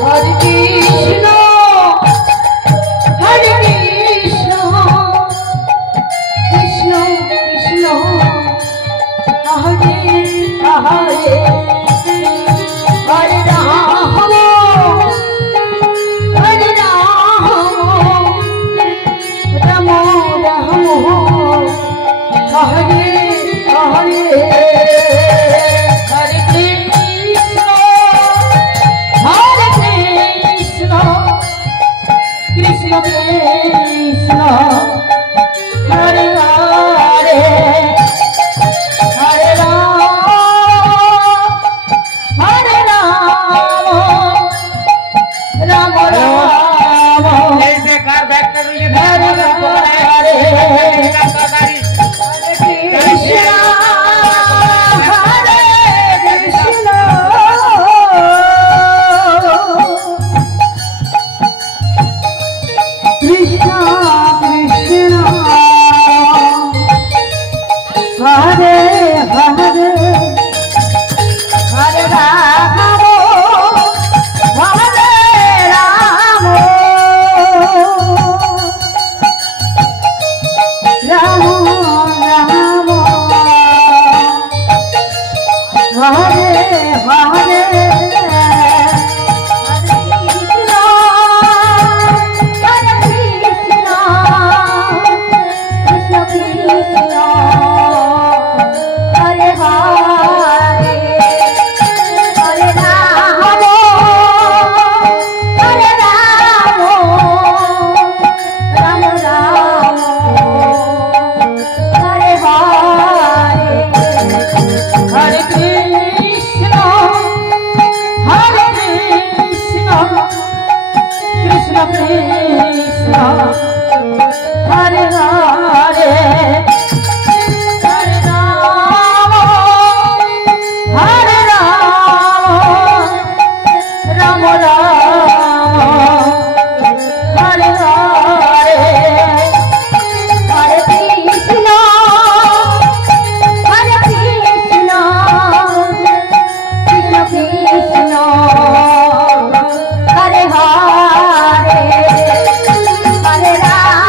Hare Krishna, Hare Krishna, Krishna Krishna, Hare Hare, Hare Rama, Hare Rama, Rama Rama, Hare Hare, Hare Krishna, Hare Krishna, Krishna Krishna, Hare Hare, Hare Rama, Hare Rama, Rama Rama, जैसे car back करूँगी Hare Hare, Krishna, Hare Krishna, Krishna Krishna, Hare Hare, Hare Rama, Hare Rama, Rama Rama, Hare Hare, Hare Krishna, Krishna Krishna, Hare Hare, Hare Rama, Hare Rama, Rama Rama, Hare Hare, Hare Krishna, Hare Krishna, Krishna Krishna, Hare Hare, Hare Rama, Hare Rama, Rama Rama, Hare Hare, Hare Krishna, Hare Krishna, Krishna Krishna, Hare Hare, Hare Rama,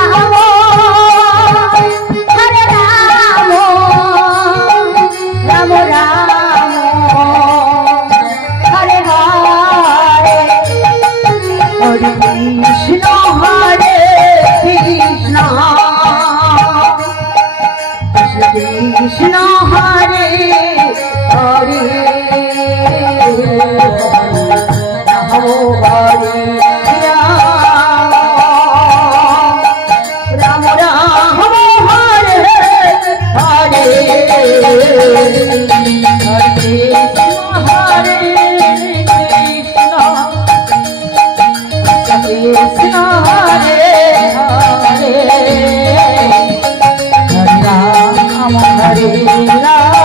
Hare Rama, Rama Rama, Hare Hare, Hare Krishna, Hare Krishna, Krishna Krishna, Hare Hare, Namo Hare Rama, Rama Rama, Hare Hare, Hare Krishna, Hare Krishna, Krishna Hare Hare, Hare Rama, Hare Rama,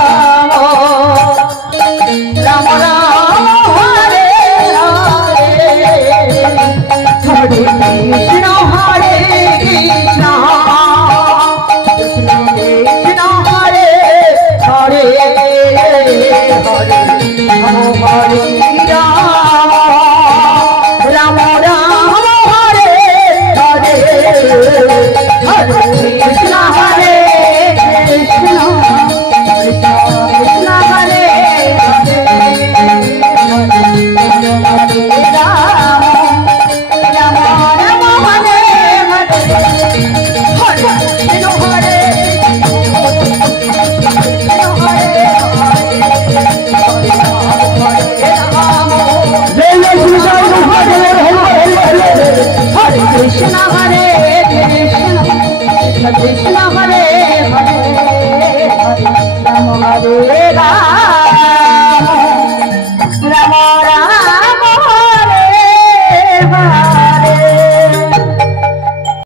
Rama Rama, Hare Hare, Hare Krishna, Hare Krishna, Krishna Krishna, Hare Hare, Hare Rama, Hare Rama, Rama Rama, Hare Hare, Hare Krishna, Hare Krishna, Krishna Krishna, Hare Hare, Hare Rama, Rama Rama, Hare Hare, Hare Krishna, Hare Krishna, Hare